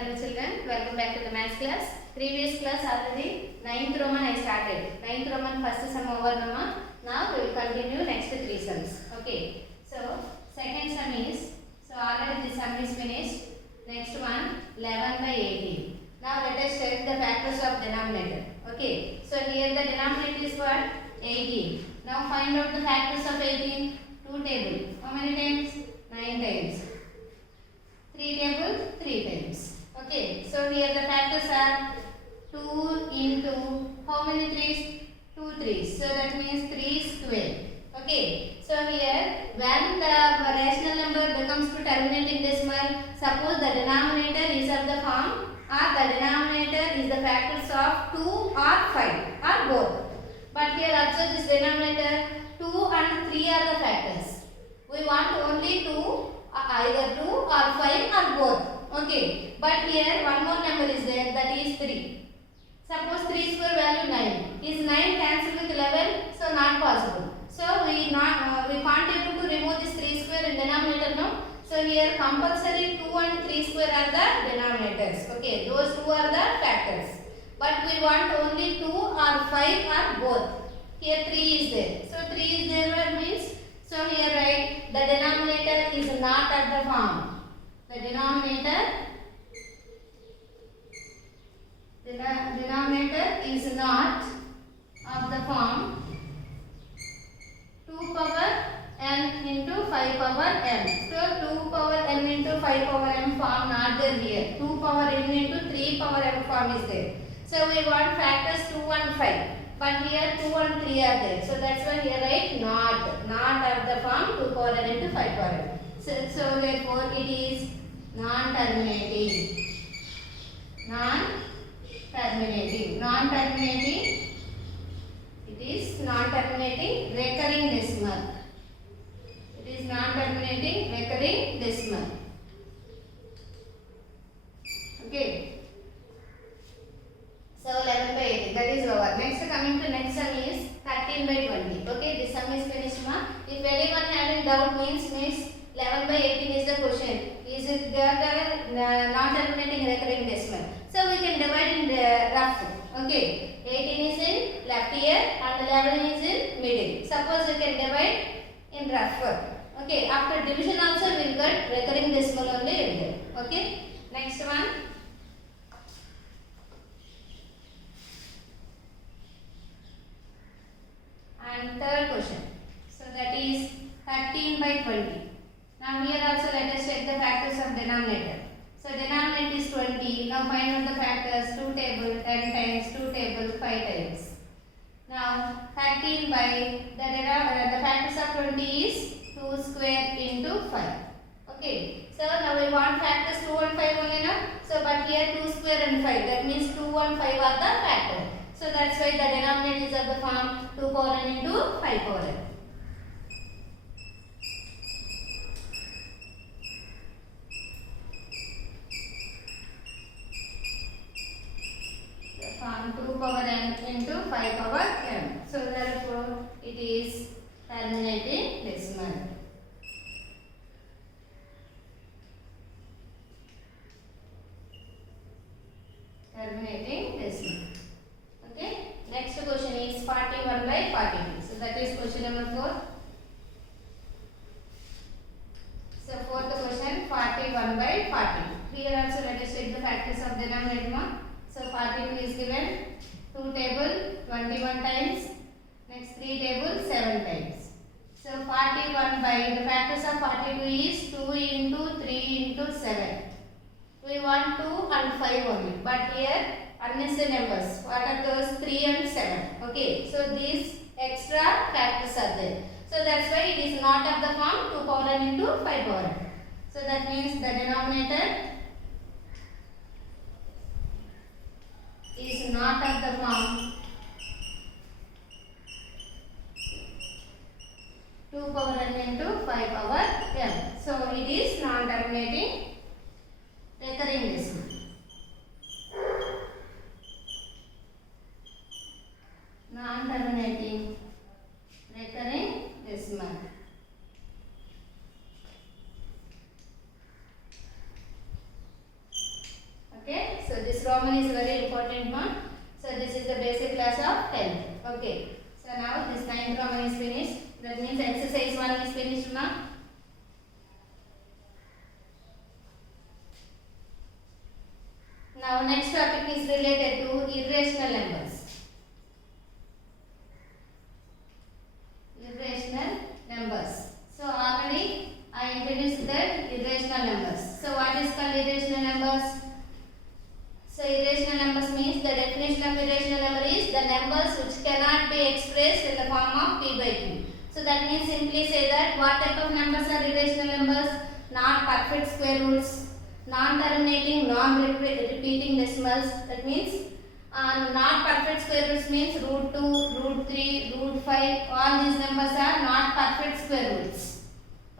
Hello children, welcome back to the maths class. Previous class already 9th Roman I started. 9th Roman first sum over nama. Now we will continue next 3 sums. Okay. So second sum is, so already this sum is finished. Next one 11 by 18. Now let us check the factors of denominator. Okay. So here the denominator is what? 18. Now find out the factors of 18. 2 table. How many times? 9 times. 3 table, 3 times. Okay, so here the factors are 2 into how many 3's? 2 3's. So that means 3 square. Okay, so here when the rational number becomes to terminating decimal, suppose the denominator is of the form or the denominator is the factors of 2 or 5 or both. But here observe this denominator 2 and 3 are the factors. We want only 2. Either 2 or 5 or both. Okay. But here one more number is there, that is 3. Suppose 3 square value 9. Is 9 cancelled with 11? So not possible. So we can't able to remove this 3 square in denominator now. So here compulsory 2 and 3 square are the denominators. Okay. Those 2 are the factors. But we want only 2 or 5 or both. Here 3 is there. So 3 is there, what means? So here write the denominator is not at the form. The denominator is not of the form 2 power n into 5 power m. So 2 power n into 5 power m form not there here. 2 power n into 3 power m form is there. So we want factors 2 and 5. But here 2 and 3 are there. So that's why here write not of the form 2 power n into 5 power n. So therefore it is non-terminating. It is non-terminating recurring decimal. It is non-terminating recurring decimal. Okay. So 11 by 18, that is over. Next coming to next sum is 13 by 20. Okay, this sum is finished ma. If anyone having doubt means 11 by 18 is the question. Is it the non-terminating recurring decimal? So we can divide in the rough. Okay, 18 is in left ear and 11 is in middle. Suppose we can divide in rough. Okay, after division also we will get recurring decimal only in there. Okay, next one. And third question. So that is 13 by 20. Now here also let us check the factors of denominator. So denominator is 20. Now find out the factors. 2 table 10 times, 2 table 5 times. Now 13 by the factors of 20 is 2 square into 5. Okay. So now we want factors 2 and 5 only now. So but here 2 square and 5. That means 2 and 5 are the factors. So that's why the denominator is of the form 2 power n into 5 power n. The form 2 power n into 5 power n. So therefore it is terminating decimal. Terminating decimal. Okay. Next question is 41 by 42. So that is question number 4. So fourth question 41 by 42. Here also let us check the factors of denominator. So 42 is given 2 table 21 times. Next 3 table 7 times. So 41 by the factors of 42 is 2 into 3 into 7. We want 2 and 5 only. But here unnecessary numbers. What are those? 3 and 7. Okay. So these extra factors are there. So that's why it is not of the form 2 power n into 5 power n. So that means the denominator is not of the form 2 power n into 5 power n. So it is non-terminating recurring decimal. Non-terminating recurring decimal. this Roman is very important one. So this is the basic class of 10th. Okay. So now this 9th Roman is finished. That means exercise 1 is finished now. Now next topic is related to irrational numbers. Irrational numbers. So already I introduced that irrational numbers. So what is called irrational numbers? So irrational numbers means the definition of irrational number is the numbers which cannot be expressed in the form of p by q. So that means simply say that what type of numbers are irrational numbers? Not perfect square roots, non-terminating, non-repeating decimals. That means not perfect square roots means root 2, root 3, root 5. All these numbers are not perfect square roots.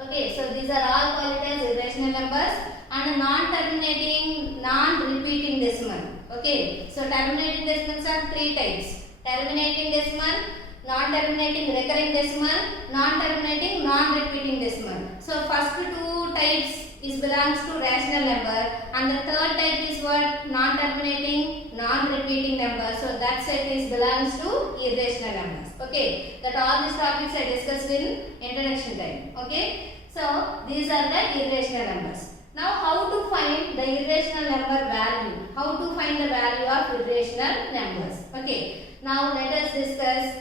Okay, so these are all called as irrational numbers. And non-terminating, non-repeating decimal. Okay, so terminating decimals are 3 types. Terminating decimal, non-terminating recurring decimal, non-terminating non-repeating decimal. So first 2 types is belongs to rational number, and the third type is what? Non-terminating non-repeating number. So that set is belongs to irrational numbers. Okay, that all these topics I discussed in introduction time. Okay, so these are the irrational numbers. Now how to find the irrational number value? How to find the value of irrational numbers? Okay, now let us discuss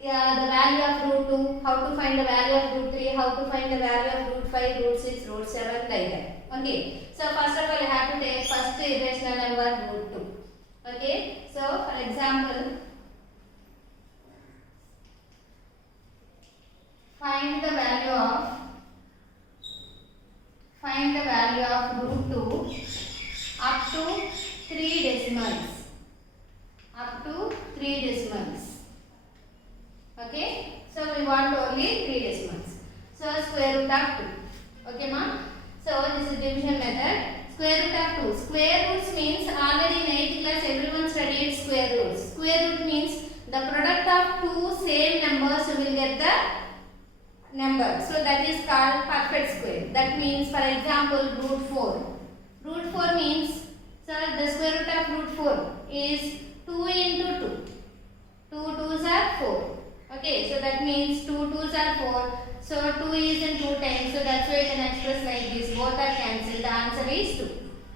the value of root 2, how to find the value of root 3, how to find the value of root 5, root 6, root 7, like that. Okay, so first of all I have to take first irrational number root 2. Okay, so for example, find the value of root 2 up to 3 decimals. Up to 3 decimals. Okay, so we want only 3 decimals. So square root of 2. Okay, ma? So this is division method. Square root of 2. Square roots means already in 8th class everyone studied square roots. Square root means the product of 2 same numbers you will get the number. So that is called perfect square. That means for example root 4. Root 4 means, so the square root of root 4 is 2 into 2. 2 2s are 4. Okay, so that means 2 2s are 4. So 2 is in 2 times. So that's why you can express like this. Both are cancelled. The answer is 2.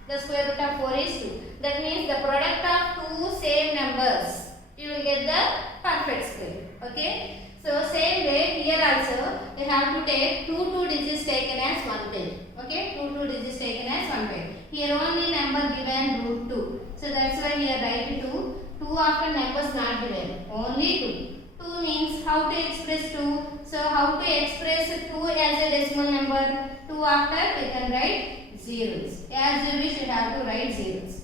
The square root of 4 is 2. That means the product of 2 same numbers. You will get the perfect square. Okay. So same way here also you have to take 2 digits taken as 1 pair. Okay. 2 digits taken as 1 pair. Here only number given root 2. So that's why here write 2. 2 after numbers not given. Only 2. 2 means how to express 2. So how to express 2 as a decimal number? 2 after we can write zeros. As you wish you have to write zeros.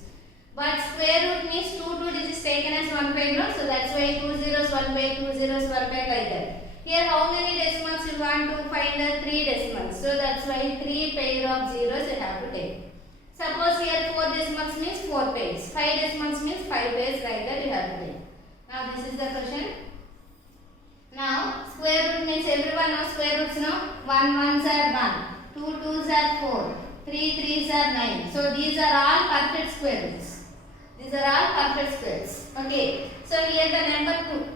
But square root means 2 digits taken as 1 pair, no? So that's why 2 zeros 1 pair, 2 zeros 1 pair like that. Here how many decimals you want to find? The 3 decimals. So that's why 3 pair of zeros you have to take. Suppose here 4 decimals means 4 pairs. 5 decimals means 5 pairs, like that you have to take. Now this is the question. Now square root means everyone knows square roots, no? 1 1s are 1, 2 2s are 4, 3 3s are 9. So these are all perfect square roots. These are all perfect squares. Okay. So here the number 2.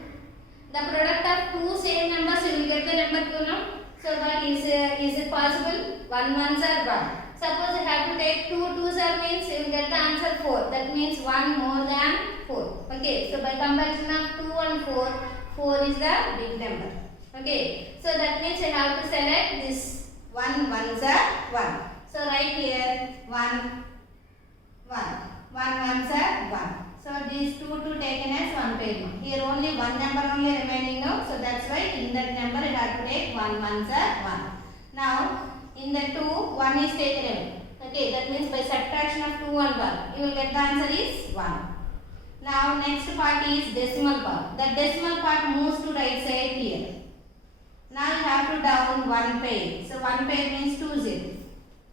The product of 2 same numbers you will get the number 2, no? So but is it possible? 1 1s are 1. Suppose you have to take 2 2s are means you will get the answer 4. That means 1 more than 4. Okay. So by comparison of 2 and 4, 4 is the big number. Okay. So that means you have to select this 1 1s are 1. So write here 1 1. 1 1s are 1. So these 2 taken as 1 pair. Here only one number only remaining now. So that's why in that number you have to take 1 1s are 1. Now in the 2 1 is taken away. Okay, that means by subtraction of 2 and 1 you will get the answer is 1. Now next part is decimal part. The decimal part moves to right side here. Now you have to down 1 pair. So 1 pair means 2 zeros.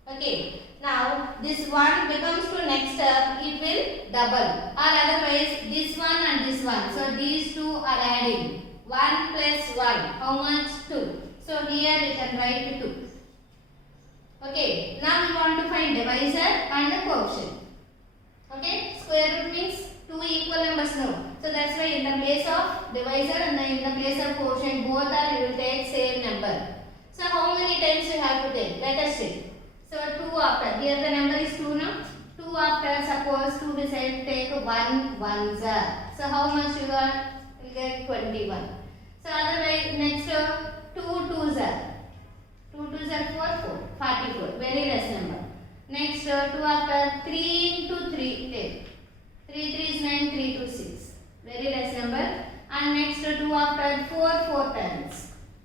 Okay. Now this 1 becomes to next step, it will double, or otherwise this one and this one. So these two are adding 1 plus 1. How much? 2. So here we can write 2. Okay. Now we want to find divisor and the coefficient. Okay. Square that's why in the place of divisor and in the place of quotient, both are you will take same number. So how many times you have to take? Let us see. So 2 after, here the number is 2 now. 2 after, suppose 2 decide take 1 ones are. So how much you got? You get 21. So otherwise next 2 twos are. 2 twos are 4, 44. Very less number. Next 2 after 3 into 3 take. 3 3 is 9, 3 2 6. Very less number. And next 2 after 4 times.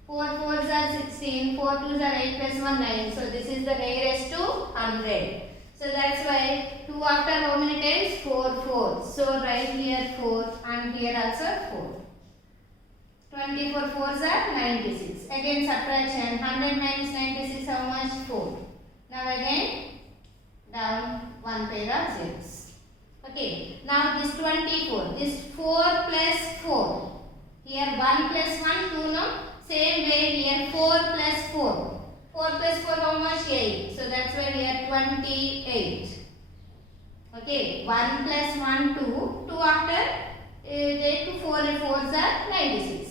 4 4s are 16, 4 2s are 8 plus 1 9. So this is the nearest to 100. So that's why 2 after how many times? 4 4. So write here 4 and here also 4. 24 4s are 96. Again subtraction. 100 minus 96 how much? 4. Now again down one pair of zeros. Okay. Now this 24. This 4 plus 4. Here 1 plus 1 2 no. Same way here 4 plus 4. 4 plus 4 how much? 8. So that's why here 28. Okay. 1 plus 1 2. 2 after take 4 4s are 96.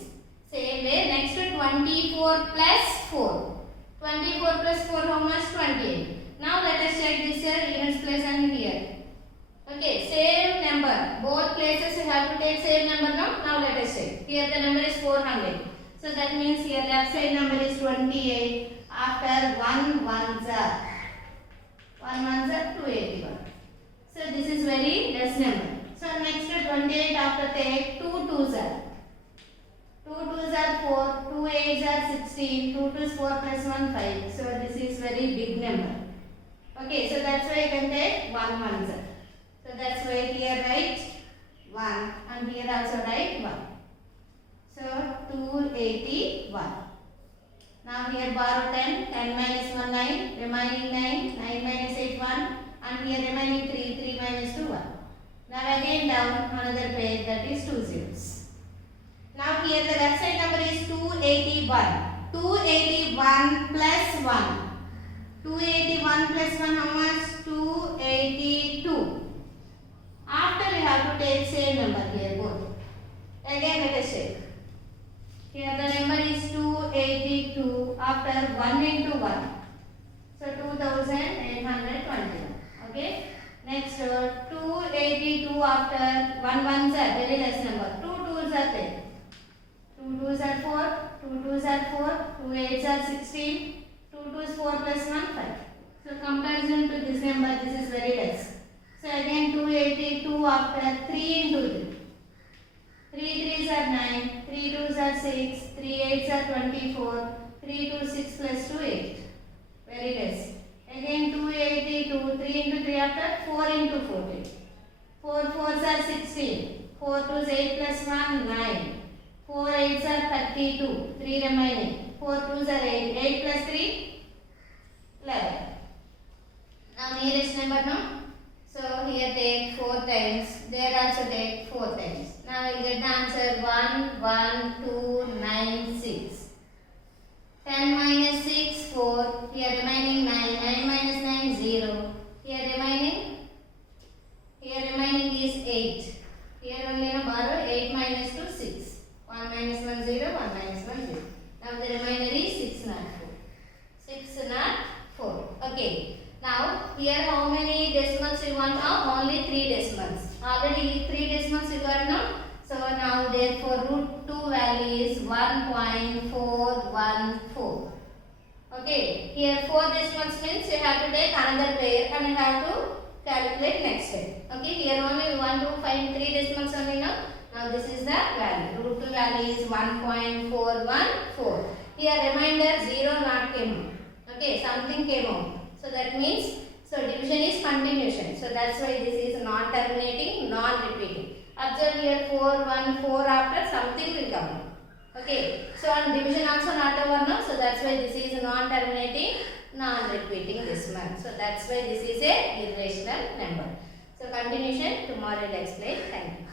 Same way next to 24 plus 4. 24 plus 4 how much? 28. Now let us check this here units place and here. Okay, same number. Both places you have to take same number now. Now let us check. Here the number is 400. So that means here left side number is 28. After 1 ones are 281. So this is very less number. So next to 28 after take 2 twos are. 2 twos are 4. 2 8s are 16. 2 twos 4 plus 1 5. So this is very big number. Okay, so that's why you can take 1 ones are. So that's why here write 1 and here also write 1. So 281. Now here borrow 10. 10 minus 1 9. Remaining 9. 9 minus 8 1. And here remaining 3. 3 minus 2 1. Now again down another page, that is 2 zeros. Now here the left side number is 281. 281 plus 1. 281 plus 1 how much? 282. After we have to take same number here both. Again let us check. Here the number is 282 after 1 into 1. So 2821. Okay. Next 282 after 1 ones are very less number. 2 twos are there. 2 twos are 4. 2 twos are 4. 2 8s are 16. 2 twos 4 plus 1 5. So comparison to this number, this is very less. So again 282 after 3 into 3. 3 3s are 9, 3 2s are 6, 3 8s are 24, 3 2 6 plus 2 8. Very less. Again 282, 3 into 3 after 4 into 14. 4 4s are 16, 4 2s 8 plus 1 9, 4 8s are 32, 3 remaining, 4 2s are 8, 8 plus 3 11. Now nearest number no? So here take 4 times, there also take 4 times. Now we will get the answer 1, 1, 2, 9, 6. 10 minus 6, 4. Here remaining 9, 9 minus 9, 0. Here remaining is 8. Here only no borrow 8 minus 2, 6. 1 minus 1, 0, 1 minus 1, 0. Now the remainder is 6 not 4. 6 not 4. Okay. Now here how many decimals you want now? Only 3 decimals. Already 3 decimals you got now. So now therefore root 2 value is 1.414. Okay. Here 4 decimals means you have to take another pair and you have to calculate next step. Okay. Here only we want to find 3 decimals only now. Now this is the value. Root 2 value is 1.414. Here remainder 0 not came out. Okay. Something came out. So that means, so division is continuation. So that's why this is non-terminating, non-repeating. Observe here 4, 1, 4 after something will come. Okay. So on division also not over now. So that's why this is non-terminating, non-repeating decimal. So that's why this is a irrational number. So continuation tomorrow I will explain. Thank you.